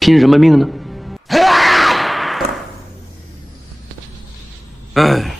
拼什么命呢？哎。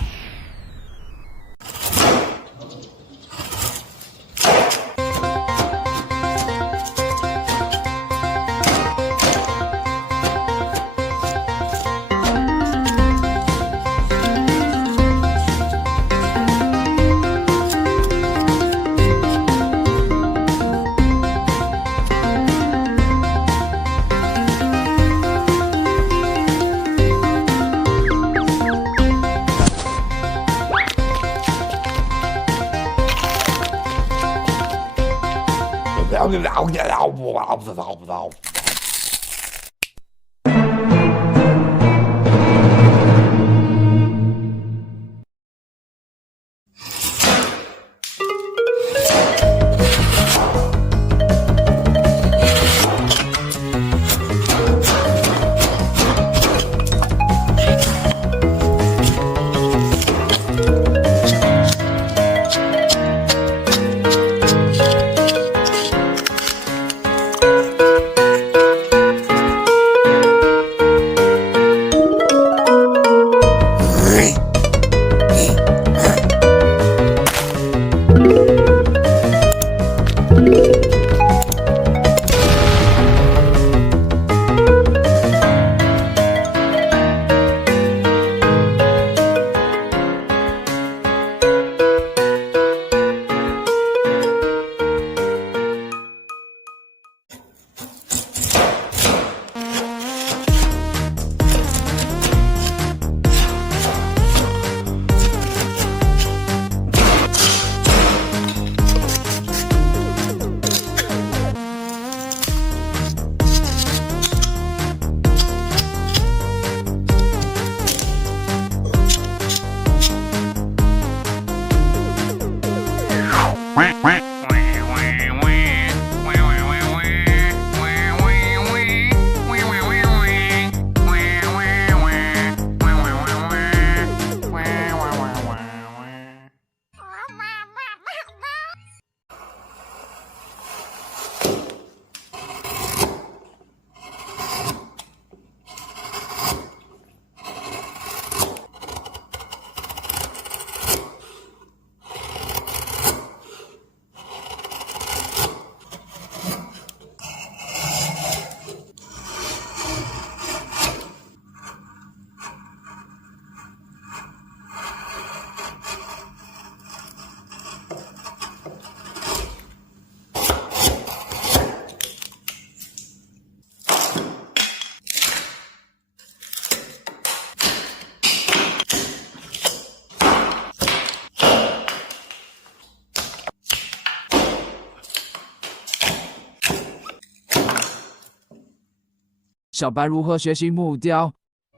小白如何学习木雕？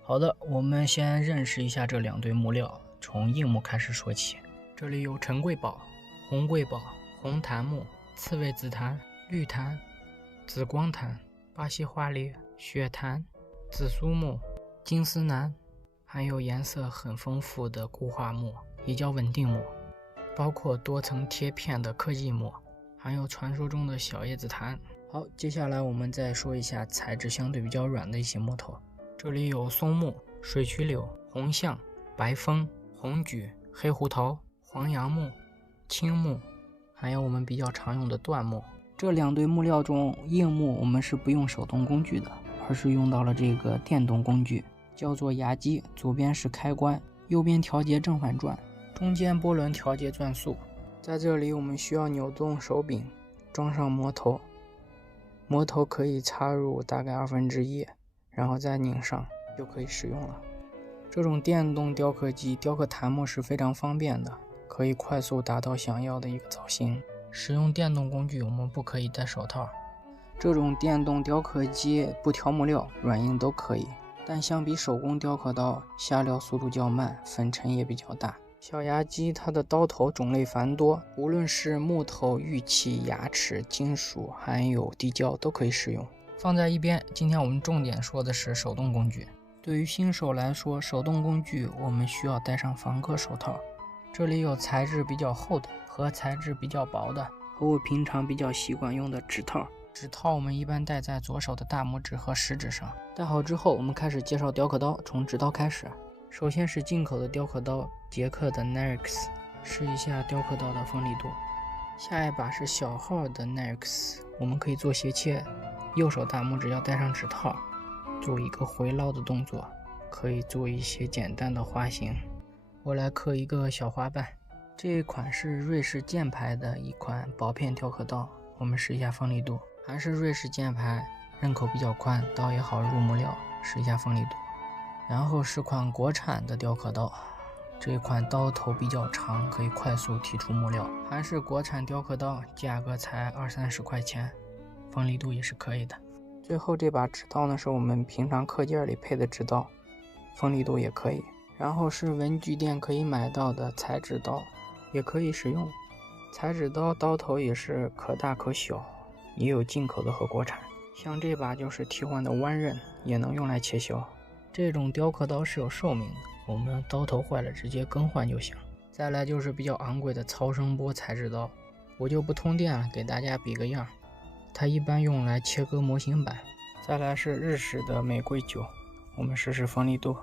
好的，我们先认识一下这两堆木料，从硬木开始说起。这里有陈贵宝、红贵宝、红檀木、刺猬紫檀、绿檀、紫光檀、巴西花梨、雪檀、紫苏木、金丝楠，还有颜色很丰富的固化木，也叫稳定木，包括多层贴片的科技木，还有传说中的小叶紫檀。好，接下来我们再说一下材质相对比较软的一些木头。这里有松木、水曲柳、红橡、白枫、红榉、黑胡桃、黄杨木、青木，还有我们比较常用的椴木。这两堆木料中，硬木我们是不用手动工具的，而是用到了这个电动工具，叫做压机，左边是开关，右边调节正反转，中间波轮调节转速。在这里我们需要扭动手柄，装上磨头，磨头可以插入大概1/2，然后再拧上就可以使用了。这种电动雕刻机雕刻檀木是非常方便的，可以快速达到想要的一个造型。使用电动工具我们不可以戴手套。这种电动雕刻机不挑木料，软硬都可以，但相比手工雕刻刀，下料速度较慢，粉尘也比较大。小牙机它的刀头种类繁多，无论是木头、玉器、牙齿、金属还有地胶都可以使用。放在一边，今天我们重点说的是手动工具。对于新手来说，手动工具我们需要戴上防磕手套。这里有材质比较厚的和材质比较薄的，和我平常比较习惯用的指套。指套我们一般戴在左手的大拇指和食指上。戴好之后，我们开始介绍雕刻刀，从指刀开始。首先是进口的雕刻刀，捷克的 Nerix， 试一下雕刻刀的锋利度。下一把是小号的 Nerix， 我们可以做斜切，右手大拇指要戴上指套，做一个回捞的动作，可以做一些简单的花形。我来刻一个小花瓣。这一款是瑞士箭牌的一款薄片雕刻刀，我们试一下锋利度。还是瑞士箭牌，刃口比较宽，刀也好入木料，试一下锋利度。然后是款国产的雕刻刀，这款刀头比较长，可以快速剔除木料。还是国产雕刻刀，价格才20-30块钱，锋利度也是可以的。最后这把指刀呢，是我们平常课件里配的指刀，锋利度也可以。然后是文具店可以买到的裁纸刀，也可以使用。裁纸刀刀头也是可大可小，也有进口的和国产。像这把就是替换的弯刃，也能用来切削。这种雕刻刀是有寿命的，我们刀头坏了直接更换就行。再来就是比较昂贵的超声波裁纸刀，我就不通电了，给大家比个样。它一般用来切割模型板。再来是日式的玫瑰酒，我们试试锋利度。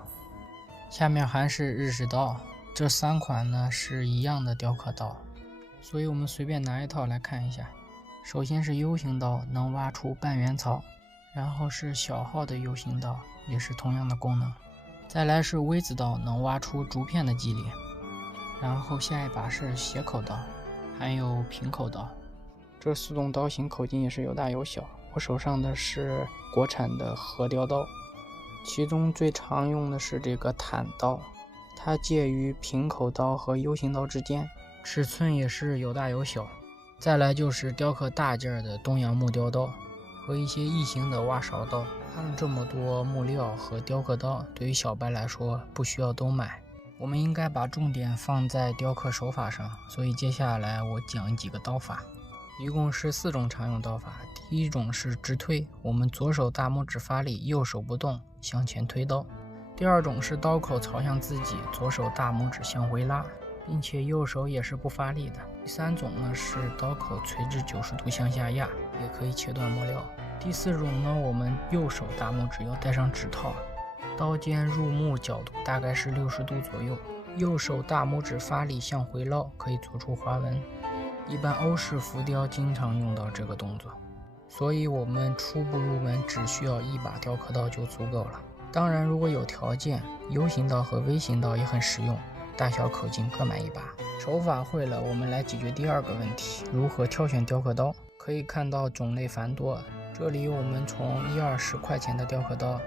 下面还是日式刀，这3款呢是一样的雕刻刀，所以我们随便拿一套来看一下。首先是 U 型刀，能挖出半圆槽，然后是小号的 U 型刀，也是同样的功能。再来是 V 字刀，能挖出竹片的肌理。然后下一把是斜口刀，还有平口刀。这4种刀型口径也是有大有小。我手上的是国产的核雕刀，其中最常用的是这个坦刀，它介于平口刀和 U 型刀之间，尺寸也是有大有小。再来就是雕刻大件的东洋木雕刀和一些异形的挖勺刀。看了这么多木料和雕刻刀，对于小白来说不需要都买，我们应该把重点放在雕刻手法上，所以接下来我讲几个刀法，一共是4种常用刀法。第一种是直推，我们左手大拇指发力，右手不动向前推刀。第二种是刀口朝向自己，左手大拇指向回拉，并且右手也是不发力的。第三种呢是刀口垂直90度向下压，也可以切断木料。第4种呢，我们右手大拇指要戴上指套，刀尖入木角度大概是60度左右，右手大拇指发力向回捞，可以做出花纹。一般欧式浮雕经常用到这个动作，所以我们初步入门只需要1把雕刻刀就足够了。当然如果有条件， U 型刀和 V 型刀也很实用，大小口径各买1把。手法会了，我们来解决第2个问题，如何挑选雕刻刀。可以看到种类繁多，这里我们从1-20块钱的雕刻刀，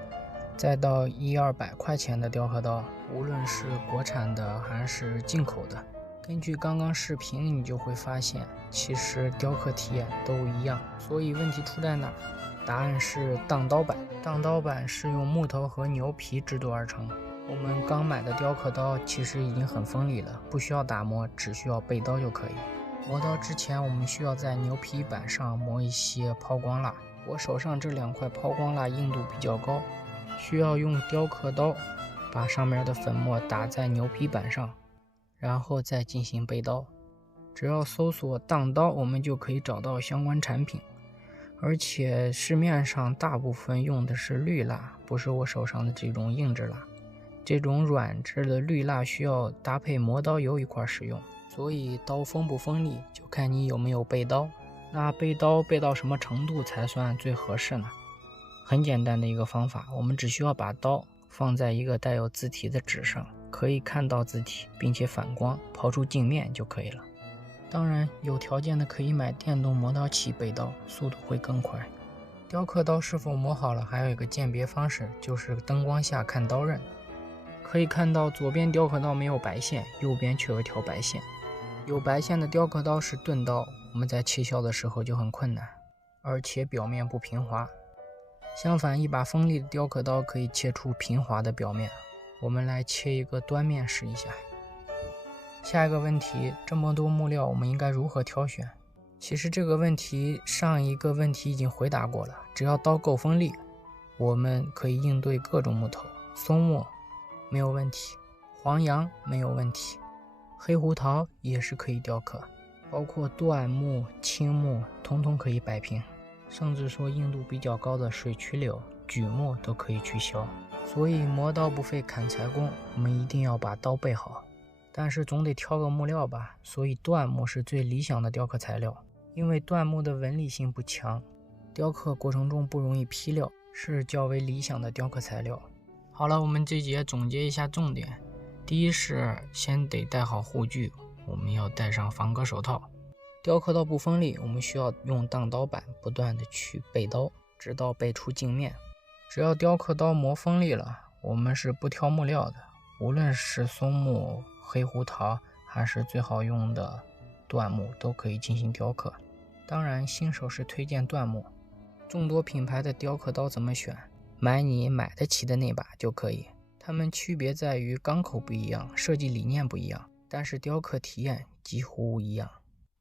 再到100-200块钱的雕刻刀，无论是国产的还是进口的。根据刚刚视频你就会发现，其实雕刻体验都一样。所以问题出在哪儿？答案是当刀板。当刀板是用木头和牛皮制作而成。我们刚买的雕刻刀其实已经很锋利了，不需要打磨，只需要背刀就可以。磨刀之前，我们需要在牛皮板上磨一些抛光蜡。我手上这2块抛光蜡硬度比较高，需要用雕刻刀把上面的粉末打在牛皮板上，然后再进行背刀。只要搜索当刀，我们就可以找到相关产品，而且市面上大部分用的是绿蜡，不是我手上的这种硬质蜡。这种软质的绿蜡需要搭配磨刀油一块使用，所以刀锋不锋利就看你有没有背刀。那背刀背到什么程度才算最合适呢？很简单的一个方法，我们只需要把刀放在一个带有字体的纸上，可以看到字体并且反光，抛出镜面就可以了。当然有条件的可以买电动磨刀器背刀，速度会更快。雕刻刀是否磨好了还有一个鉴别方式，就是灯光下看刀刃。可以看到左边雕刻刀没有白线，右边却有一条白线。有白线的雕刻刀是钝刀，我们在切削的时候就很困难，而且表面不平滑。相反，一把锋利的雕刻刀可以切出平滑的表面。我们来切一个端面试一下。下一个问题，这么多木料我们应该如何挑选？其实这个问题上一个问题已经回答过了，只要刀够锋利，我们可以应对各种木头。松木没有问题，黄杨没有问题，黑胡桃也是可以雕刻，包括椴木、青木通通可以摆平。甚至说硬度比较高的水曲柳、榉木都可以去削。所以磨刀不费砍柴工，我们一定要把刀备好。但是总得挑个木料吧，所以椴木是最理想的雕刻材料，因为椴木的纹理性不强，雕刻过程中不容易劈料，是较为理想的雕刻材料。好了，我们这节总结一下重点。第一是先得戴好护具，我们要戴上防割手套。雕刻刀不锋利，我们需要用当刀板不断的去背刀，直到背出镜面。只要雕刻刀磨锋利了，我们是不挑木料的，无论是松木、黑胡桃还是最好用的椴木都可以进行雕刻。当然新手是推荐椴木。众多品牌的雕刻刀怎么选？买你买得起的那把就可以。它们区别在于钢口不一样，设计理念不一样，但是雕刻体验几乎一样。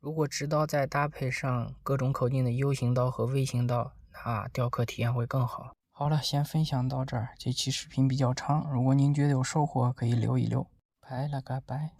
如果直刀再搭配上各种口径的 U 型刀和 V 型刀，那雕刻体验会更好。好了，先分享到这儿。这期视频比较长，如果您觉得有收获，可以留一留。拜了个拜。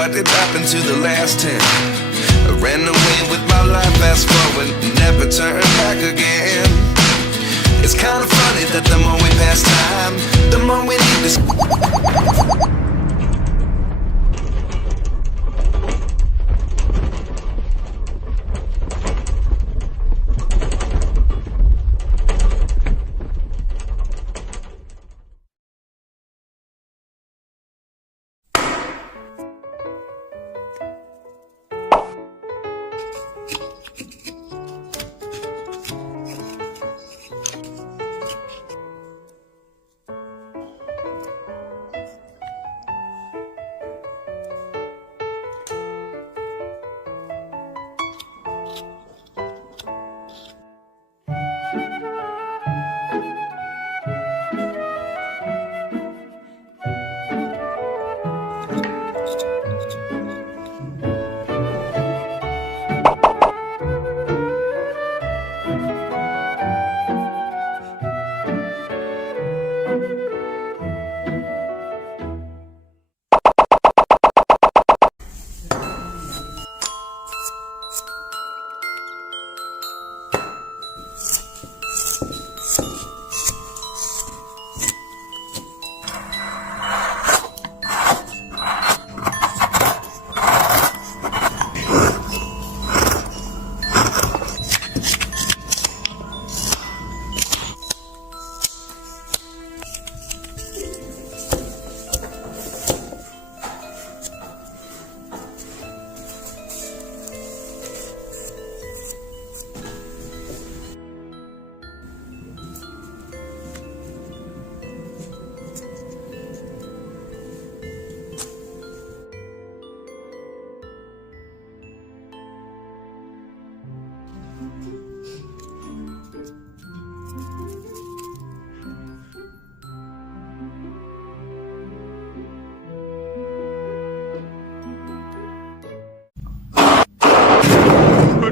What did happen to the last 10? I ran away with my life, fast forward, never turn back again. It's kind of funny that the more we pass time, the more we need this.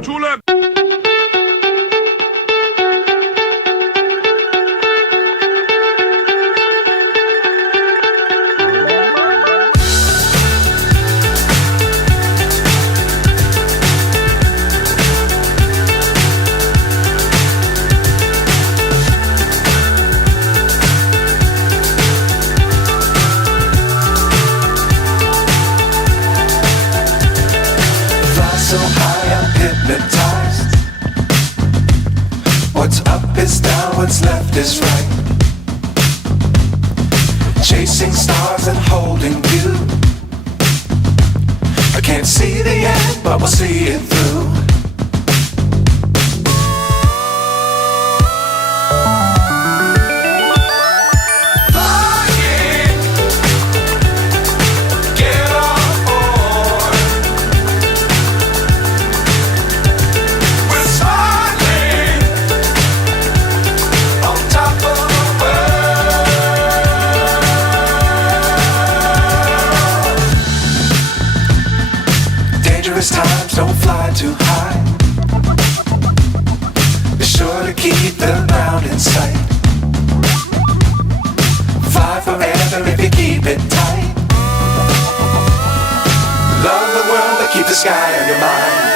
出来！ So high, I'm hypnotized. What's up is down, what's left is right. Chasing stars and holding you. I can't see the end, but we'll see it through. Dangerous times, don't fly too high. Be sure to keep the ground in sight. Fly forever if you keep it tight. Love the world, but keep the sky on your mind.